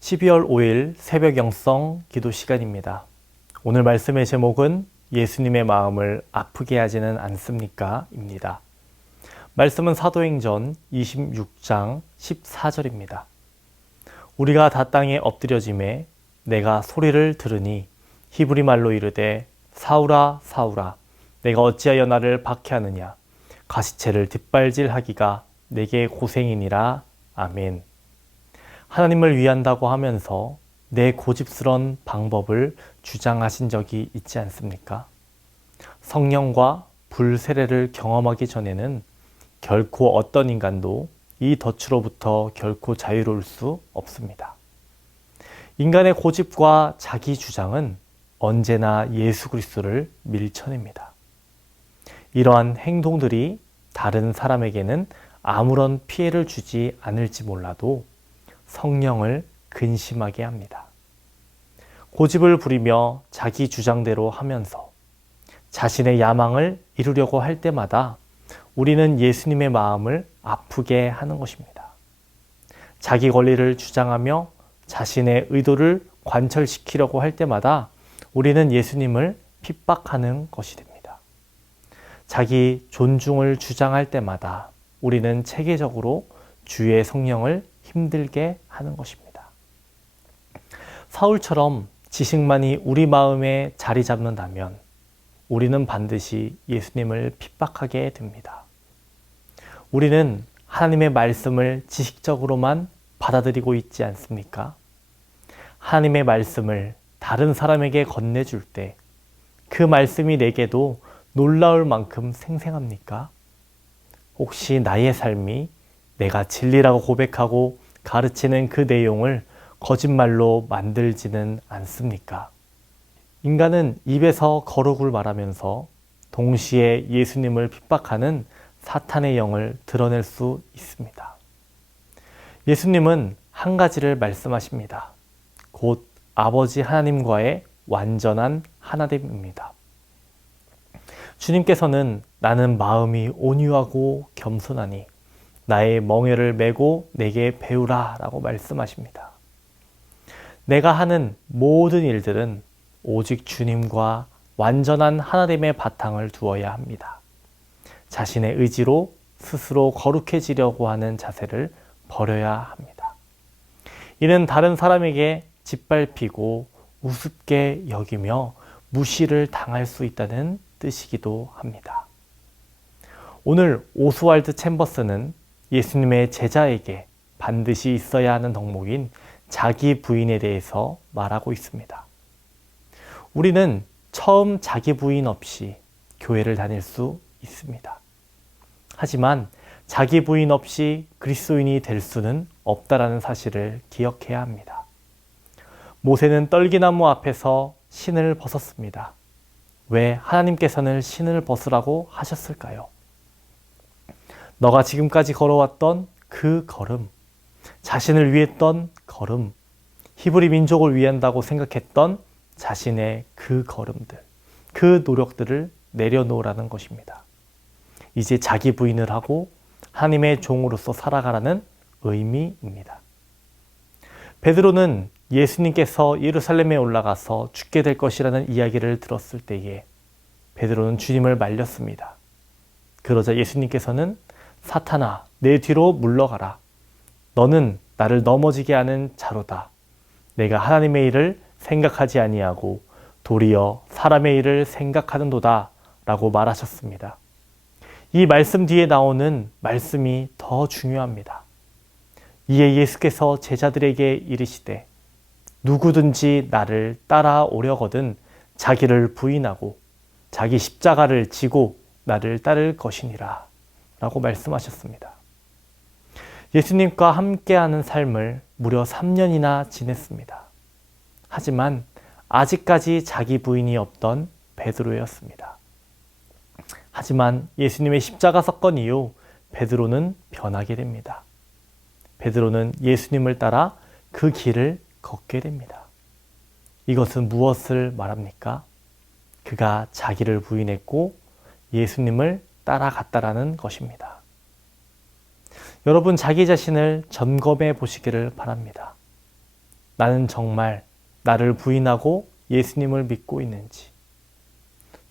12월 5일 새벽 영성 기도 시간입니다. 오늘 말씀의 제목은 예수님의 마음을 아프게 하지는 않습니까? 입니다. 말씀은 사도행전 26장 14절입니다. 우리가 다 땅에 엎드려짐에 내가 소리를 들으니 히브리 말로 이르되 사울아 사울아 내가 어찌하여 나를 박해하느냐 가시체를 뒷발질하기가 내게 고생이니라. 아멘. 하나님을 위한다고 하면서 내 고집스런 방법을 주장하신 적이 있지 않습니까? 성령과 불세례를 경험하기 전에는 결코 어떤 인간도 이 덫으로부터 결코 자유로울 수 없습니다. 인간의 고집과 자기 주장은 언제나 예수 그리스도를 밀쳐냅니다. 이러한 행동들이 다른 사람에게는 아무런 피해를 주지 않을지 몰라도 성령을 근심하게 합니다. 고집을 부리며 자기 주장대로 하면서 자신의 야망을 이루려고 할 때마다 우리는 예수님의 마음을 아프게 하는 것입니다. 자기 권리를 주장하며 자신의 의도를 관철시키려고 할 때마다 우리는 예수님을 핍박하는 것이 됩니다. 자기 존중을 주장할 때마다 우리는 체계적으로 주의 성령을 힘들게 하는 것입니다. 사울처럼 지식만이 우리 마음에 자리 잡는다면 우리는 반드시 예수님을 핍박하게 됩니다. 우리는 하나님의 말씀을 지식적으로만 받아들이고 있지 않습니까? 하나님의 말씀을 다른 사람에게 건네줄 때 그 말씀이 내게도 놀라울 만큼 생생합니까? 혹시 나의 삶이 내가 진리라고 고백하고 가르치는 그 내용을 거짓말로 만들지는 않습니까? 인간은 입에서 거룩을 말하면서 동시에 예수님을 핍박하는 사탄의 영을 드러낼 수 있습니다. 예수님은 한 가지를 말씀하십니다. 곧 아버지 하나님과의 완전한 하나됨입니다. 주님께서는 나는 마음이 온유하고 겸손하니 나의 멍에를 메고 내게 배우라 라고 말씀하십니다. 내가 하는 모든 일들은 오직 주님과 완전한 하나됨의 바탕을 두어야 합니다. 자신의 의지로 스스로 거룩해지려고 하는 자세를 버려야 합니다. 이는 다른 사람에게 짓밟히고 우습게 여기며 무시를 당할 수 있다는 뜻이기도 합니다. 오늘 오스왈드 챔버스는 예수님의 제자에게 반드시 있어야 하는 덕목인 자기 부인에 대해서 말하고 있습니다. 우리는 처음 자기 부인 없이 교회를 다닐 수 있습니다. 하지만 자기 부인 없이 그리스도인이 될 수는 없다라는 사실을 기억해야 합니다. 모세는 떨기나무 앞에서 신을 벗었습니다. 왜 하나님께서는 신을 벗으라고 하셨을까요? 너가 지금까지 걸어왔던 그 걸음, 자신을 위했던 걸음, 히브리 민족을 위한다고 생각했던 자신의 그 걸음들, 그 노력들을 내려놓으라는 것입니다. 이제 자기 부인을 하고 하나님의 종으로서 살아가라는 의미입니다. 베드로는 예수님께서 예루살렘에 올라가서 죽게 될 것이라는 이야기를 들었을 때에 베드로는 주님을 말렸습니다. 그러자 예수님께서는 사탄아, 내 뒤로 물러가라. 너는 나를 넘어지게 하는 자로다. 내가 하나님의 일을 생각하지 아니하고 도리어 사람의 일을 생각하는도다 라고 말하셨습니다. 이 말씀 뒤에 나오는 말씀이 더 중요합니다. 이에 예수께서 제자들에게 이르시되 누구든지 나를 따라오려거든 자기를 부인하고 자기 십자가를 지고 나를 따를 것이니라 라고 말씀하셨습니다. 예수님과 함께하는 삶을 무려 3년이나 지냈습니다. 하지만 아직까지 자기 부인이 없던 베드로였습니다. 하지만 예수님의 십자가 사건 이후 베드로는 변하게 됩니다. 베드로는 예수님을 따라 그 길을 걷게 됩니다. 이것은 무엇을 말합니까? 그가 자기를 부인했고 예수님을 따라갔다라는 것입니다. 여러분 자기 자신을 점검해 보시기를 바랍니다. 나는 정말 나를 부인하고 예수님을 믿고 있는지,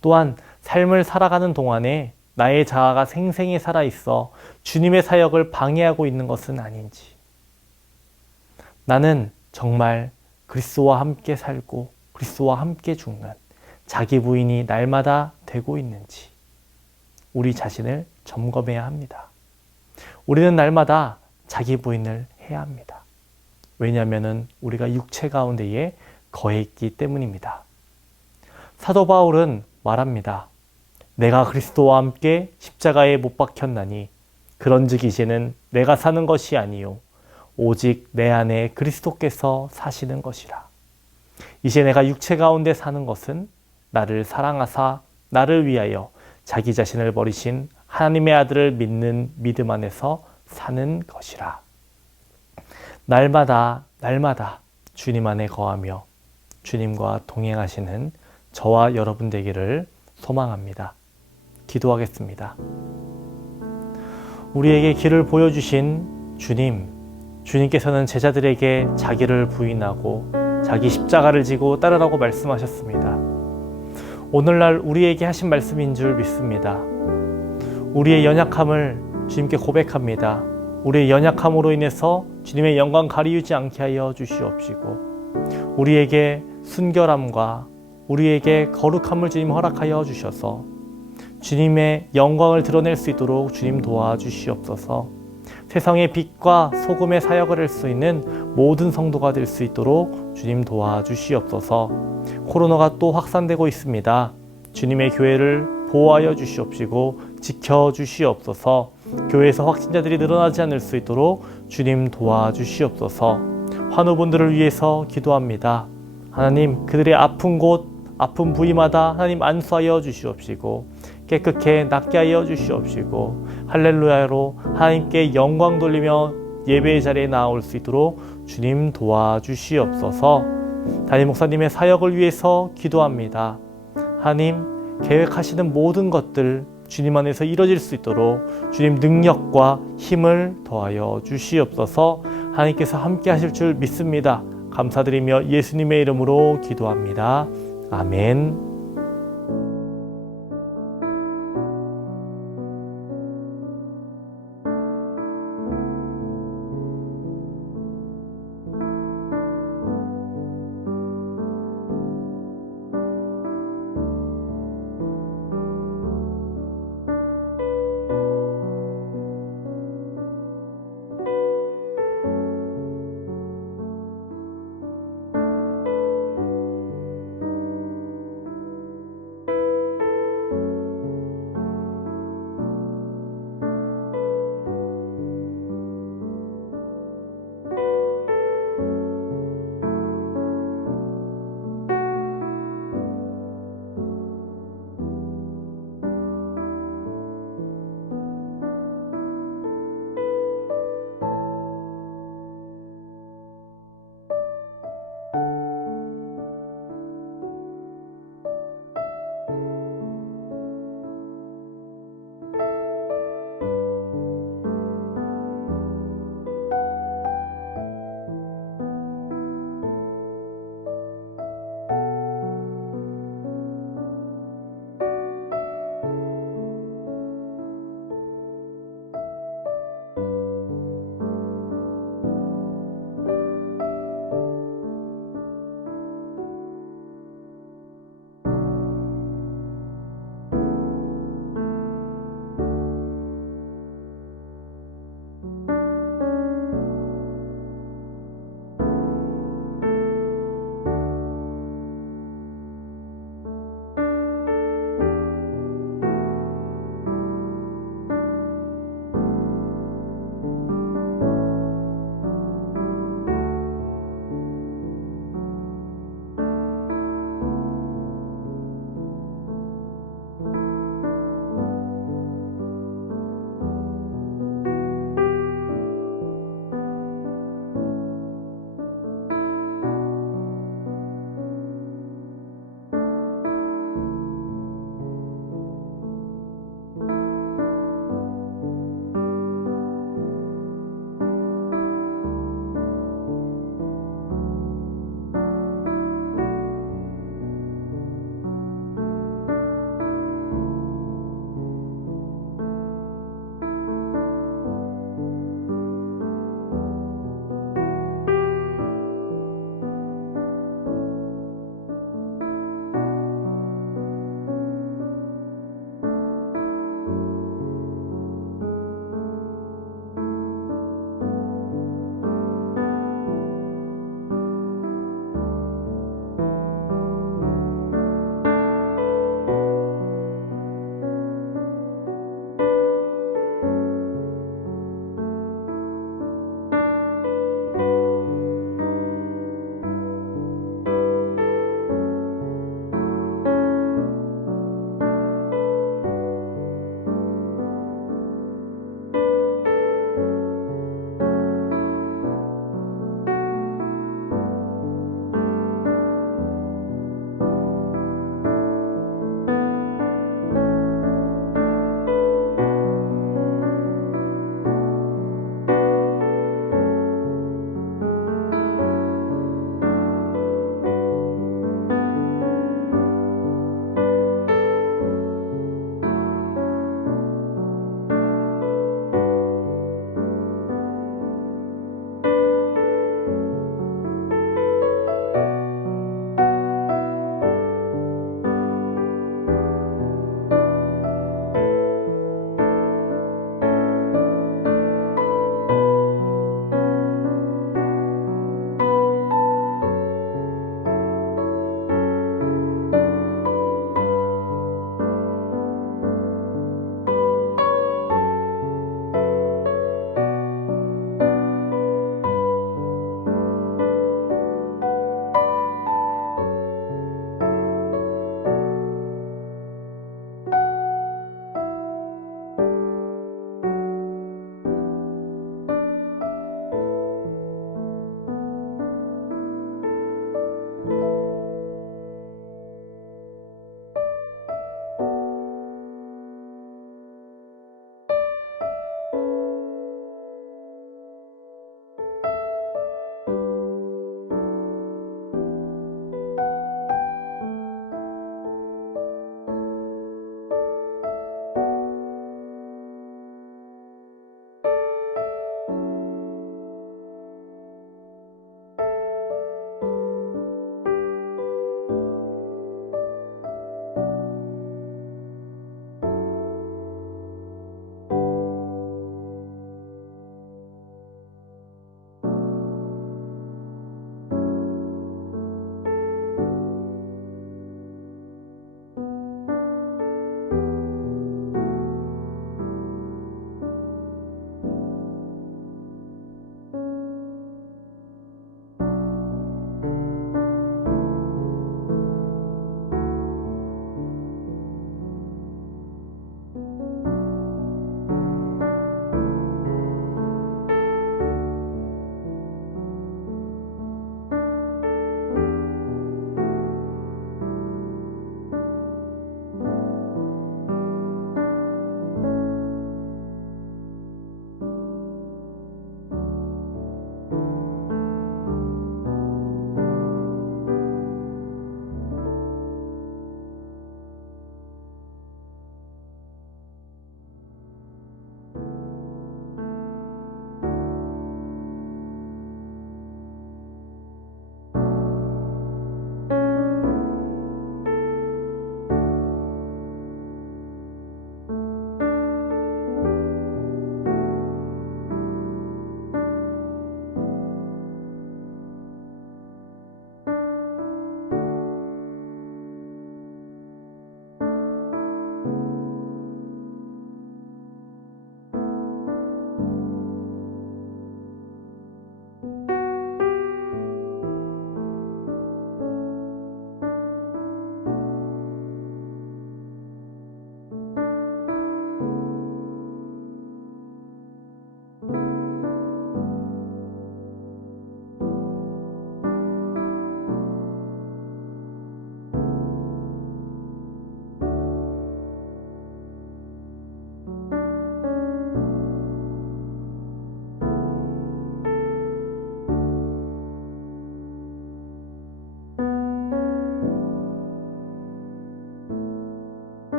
또한 삶을 살아가는 동안에 나의 자아가 생생히 살아있어 주님의 사역을 방해하고 있는 것은 아닌지, 나는 정말 그리스도와 함께 살고 그리스도와 함께 죽는 자기 부인이 날마다 되고 있는지 우리 자신을 점검해야 합니다. 우리는 날마다 자기 부인을 해야 합니다. 왜냐하면 우리가 육체 가운데에 거해 있기 때문입니다. 사도 바울은 말합니다. 내가 그리스도와 함께 십자가에 못 박혔나니 그런즉 이제는 내가 사는 것이 아니요 오직 내 안에 그리스도께서 사시는 것이라. 이제 내가 육체 가운데 사는 것은 나를 사랑하사 나를 위하여 자기 자신을 버리신 하나님의 아들을 믿는 믿음 안에서 사는 것이라. 날마다 주님 안에 거하며 주님과 동행하시는 저와 여러분 되기를 소망합니다. 기도하겠습니다. 우리에게 길을 보여주신 주님께서는 제자들에게 자기를 부인하고 자기 십자가를 지고 따르라고 말씀하셨습니다. 오늘날 우리에게 하신 말씀인 줄 믿습니다. 우리의 연약함을 주님께 고백합니다. 우리의 연약함으로 인해서 주님의 영광 가리우지 않게 하여 주시옵시고, 우리에게 순결함과 우리에게 거룩함을 주님 허락하여 주셔서 주님의 영광을 드러낼 수 있도록 주님 도와주시옵소서. 세상의 빛과 소금의 사역을 할 수 있는 모든 성도가 될 수 있도록 주님 도와주시옵소서. 코로나가 또 확산되고 있습니다. 주님의 교회를 보호하여 주시옵시고 지켜주시옵소서. 교회에서 확진자들이 늘어나지 않을 수 있도록 주님 도와주시옵소서. 환우분들을 위해서 기도합니다. 하나님, 그들의 아픈 곳, 아픈 부위마다 하나님 안수하여 주시옵시고 깨끗게 낫게 하여 주시옵시고 할렐루야로 하나님께 영광 돌리며 예배의 자리에 나올 수 있도록 주님 도와주시옵소서. 담임 목사님의 사역을 위해서 기도합니다. 하나님, 계획하시는 모든 것들 주님 안에서 이루어질 수 있도록 주님 능력과 힘을 더하여 주시옵소서. 하나님께서 함께 하실 줄 믿습니다. 감사드리며 예수님의 이름으로 기도합니다. 아멘.